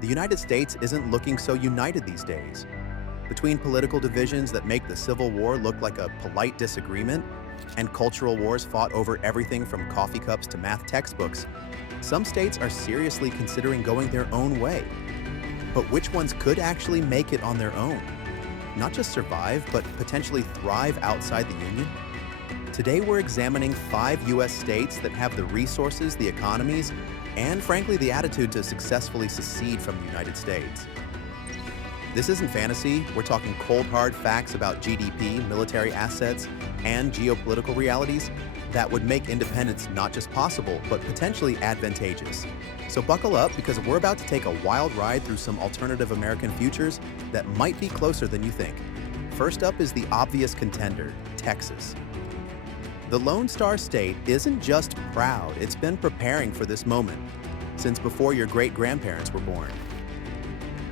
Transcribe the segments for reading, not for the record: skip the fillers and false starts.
The United States isn't looking so united these days. Between political divisions that make the Civil War look like a polite disagreement and cultural wars fought over everything from coffee cups to math textbooks, some states are seriously considering going their own way. But which ones could actually make it on their own? Not just survive, but potentially thrive outside the Union? Today we're examining 5 U.S. states that have the resources, the economies, and frankly the attitude to successfully secede from the United States. This isn't fantasy, we're talking cold hard facts about GDP, military assets, and geopolitical realities that would make independence not just possible, but potentially advantageous. So buckle up because we're about to take a wild ride through some alternative American futures that might be closer than you think. First up is the obvious contender, Texas. The Lone Star State isn't just proud, it's been preparing for this moment since before your great-grandparents were born.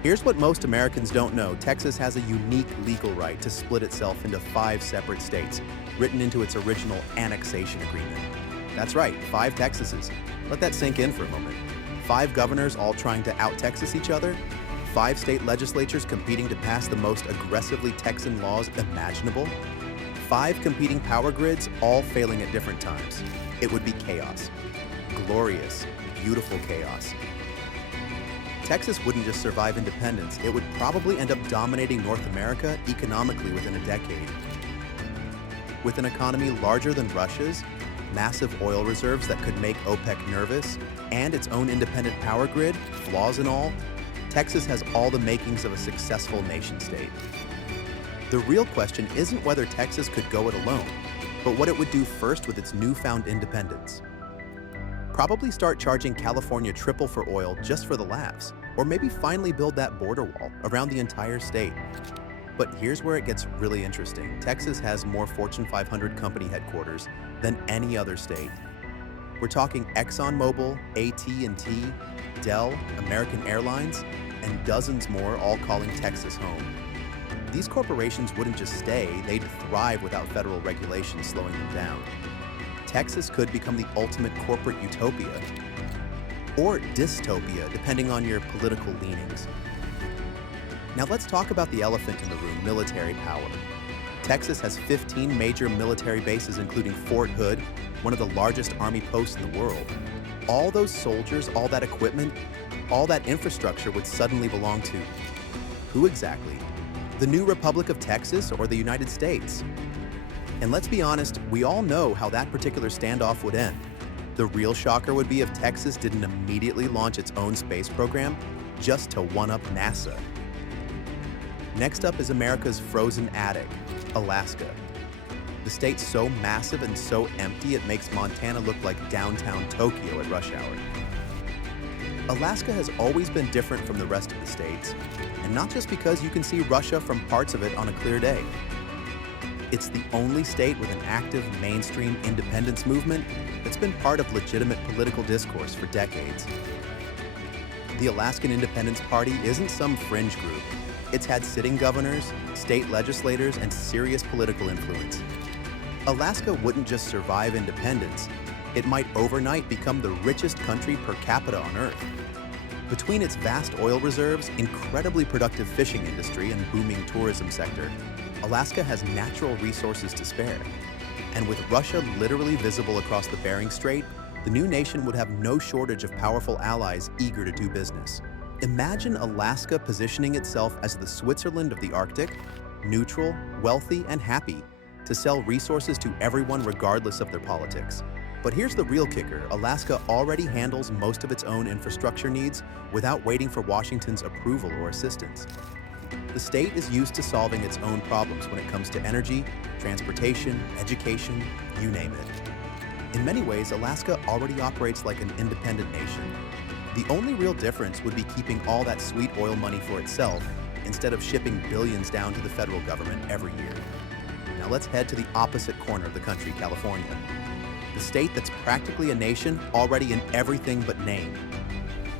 Here's what most Americans don't know. Texas has a unique legal right to split itself into 5 separate states, written into its original annexation agreement. That's right, 5 Texases. Let that sink in for a moment. 5 governors all trying to out-Texas each other, 5 state legislatures competing to pass the most aggressively Texan laws imaginable, 5 competing power grids all failing at different times. It would be chaos. Glorious, beautiful chaos. Texas wouldn't just survive independence, it would probably end up dominating North America economically within a decade. With an economy larger than Russia's, massive oil reserves that could make OPEC nervous, and its own independent power grid, flaws and all, Texas has all the makings of a successful nation-state. The real question isn't whether Texas could go it alone, but what it would do first with its newfound independence. Probably start charging California triple for oil just for the laughs, or maybe finally build that border wall around the entire state. But here's where it gets really interesting. Texas has more Fortune 500 company headquarters than any other state. We're talking ExxonMobil, AT&T, Dell, American Airlines, and dozens more all calling Texas home. These corporations wouldn't just stay, they'd thrive without federal regulations slowing them down. Texas could become the ultimate corporate utopia, or dystopia, depending on your political leanings. Now let's talk about the elephant in the room, military power. Texas has 15 major military bases, including Fort Hood, one of the largest army posts in the world. All those soldiers, all that equipment, all that infrastructure would suddenly belong to who exactly? The new Republic of Texas or the United States? And let's be honest, we all know how that particular standoff would end. The real shocker would be if Texas didn't immediately launch its own space program just to one-up NASA. Next up is America's frozen attic, Alaska. The state's so massive and so empty it makes Montana look like downtown Tokyo at rush hour. Alaska has always been different from the rest of the states, and not just because you can see Russia from parts of it on a clear day. It's the only state with an active mainstream independence movement that's been part of legitimate political discourse for decades. The Alaskan Independence Party isn't some fringe group. It's had sitting governors, state legislators, and serious political influence. Alaska wouldn't just survive independence, it might overnight become the richest country per capita on Earth. Between its vast oil reserves, incredibly productive fishing industry, and booming tourism sector, Alaska has natural resources to spare. And with Russia literally visible across the Bering Strait, the new nation would have no shortage of powerful allies eager to do business. Imagine Alaska positioning itself as the Switzerland of the Arctic, neutral, wealthy, and happy, to sell resources to everyone regardless of their politics. But here's the real kicker. Alaska already handles most of its own infrastructure needs without waiting for Washington's approval or assistance. The state is used to solving its own problems when it comes to energy, transportation, education, you name it. In many ways, Alaska already operates like an independent nation. The only real difference would be keeping all that sweet oil money for itself instead of shipping billions down to the federal government every year. Now let's head to the opposite corner of the country, California. The state that's practically a nation already in everything but name.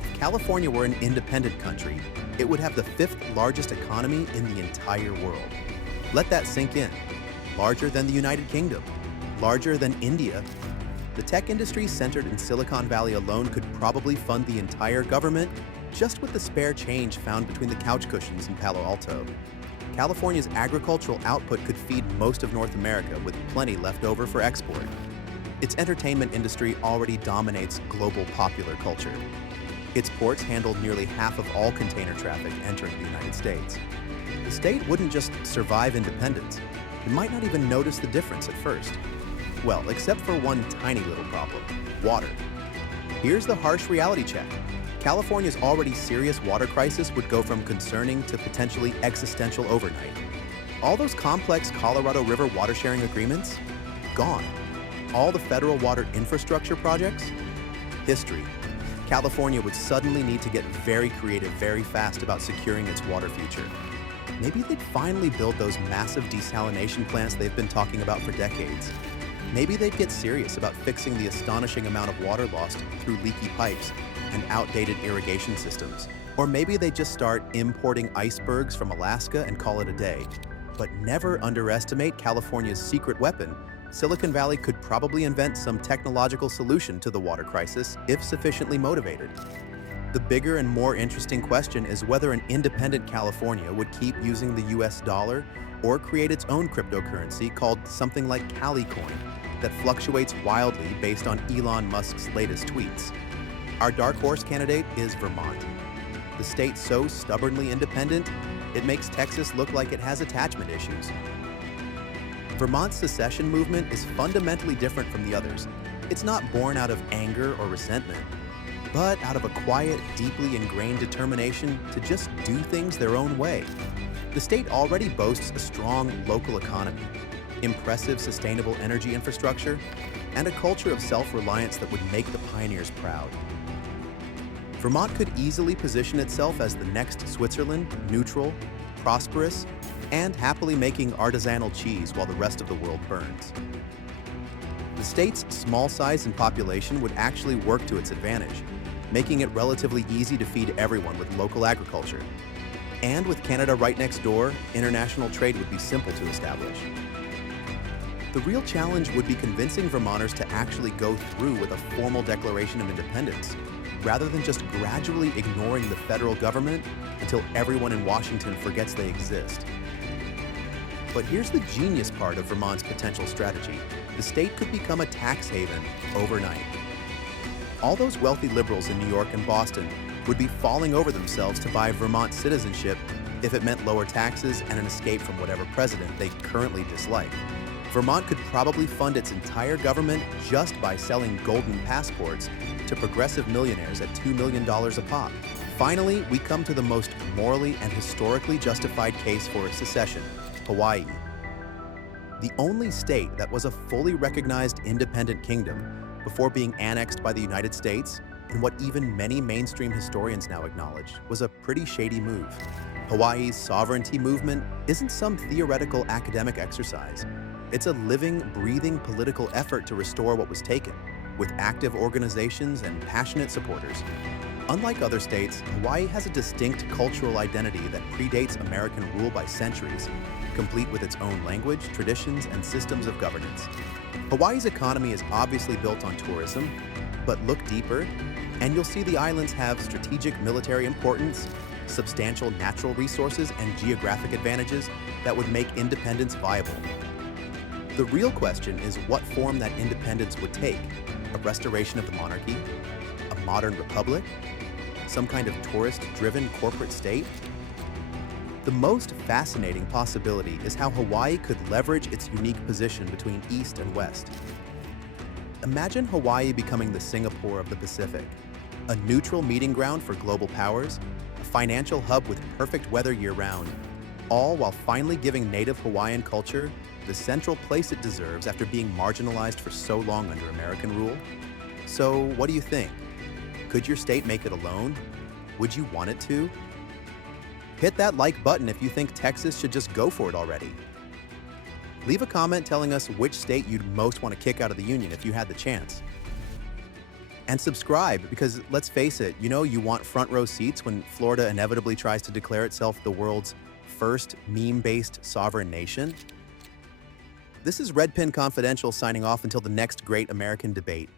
If California were an independent country, it would have the 5th largest economy in the entire world. Let that sink in. Larger than the United Kingdom, larger than India. The tech industry centered in Silicon Valley alone could probably fund the entire government, just with the spare change found between the couch cushions in Palo Alto. California's agricultural output could feed most of North America with plenty left over for export. Its entertainment industry already dominates global popular culture. Its ports handle nearly half of all container traffic entering the United States. The state wouldn't just survive independence, it might not even notice the difference at first. Well, except for one tiny little problem: water. Here's the harsh reality check. California's already serious water crisis would go from concerning to potentially existential overnight. All those complex Colorado River water sharing agreements? Gone. All the federal water infrastructure projects? History. California would suddenly need to get very creative very fast about securing its water future. Maybe they'd finally build those massive desalination plants they've been talking about for decades. Maybe they'd get serious about fixing the astonishing amount of water lost through leaky pipes and outdated irrigation systems. Or maybe they'd just start importing icebergs from Alaska and call it a day. But never underestimate California's secret weapon. Silicon Valley could probably invent some technological solution to the water crisis if sufficiently motivated. The bigger and more interesting question is whether an independent California would keep using the US dollar or create its own cryptocurrency called something like CaliCoin that fluctuates wildly based on Elon Musk's latest tweets. Our dark horse candidate is Vermont. The state so stubbornly independent, it makes Texas look like it has attachment issues. Vermont's secession movement is fundamentally different from the others. It's not born out of anger or resentment, but out of a quiet, deeply ingrained determination to just do things their own way. The state already boasts a strong local economy, impressive sustainable energy infrastructure, and a culture of self-reliance that would make the pioneers proud. Vermont could easily position itself as the next Switzerland, neutral, prosperous, and happily making artisanal cheese while the rest of the world burns. The state's small size and population would actually work to its advantage, making it relatively easy to feed everyone with local agriculture. And with Canada right next door, international trade would be simple to establish. The real challenge would be convincing Vermonters to actually go through with a formal declaration of independence, rather than just gradually ignoring the federal government until everyone in Washington forgets they exist. But here's the genius part of Vermont's potential strategy. The state could become a tax haven overnight. All those wealthy liberals in New York and Boston would be falling over themselves to buy Vermont citizenship if it meant lower taxes and an escape from whatever president they currently dislike. Vermont could probably fund its entire government just by selling golden passports to progressive millionaires at $2 million a pop. Finally, we come to the most morally and historically justified case for secession: Hawaii. The only state that was a fully recognized independent kingdom before being annexed by the United States, in what even many mainstream historians now acknowledge was a pretty shady move. Hawaii's sovereignty movement isn't some theoretical academic exercise. It's a living, breathing political effort to restore what was taken, with active organizations and passionate supporters. Unlike other states, Hawaii has a distinct cultural identity that predates American rule by centuries, complete with its own language, traditions, and systems of governance. Hawaii's economy is obviously built on tourism, but look deeper, and you'll see the islands have strategic military importance, substantial natural resources, and geographic advantages that would make independence viable. The real question is what form that independence would take: a restoration of the monarchy, a modern republic, some kind of tourist-driven corporate state? The most fascinating possibility is how Hawaii could leverage its unique position between East and West. Imagine Hawaii becoming the Singapore of the Pacific, a neutral meeting ground for global powers, a financial hub with perfect weather year-round, all while finally giving native Hawaiian culture the central place it deserves after being marginalized for so long under American rule. So, what do you think? Could your state make it alone? Would you want it to? Hit that like button if you think Texas should just go for it already. Leave a comment telling us which state you'd most want to kick out of the union if you had the chance. And subscribe, because let's face it, you want front row seats when Florida inevitably tries to declare itself the world's first meme-based sovereign nation. This is Red Pin Confidential signing off until the next great American debate.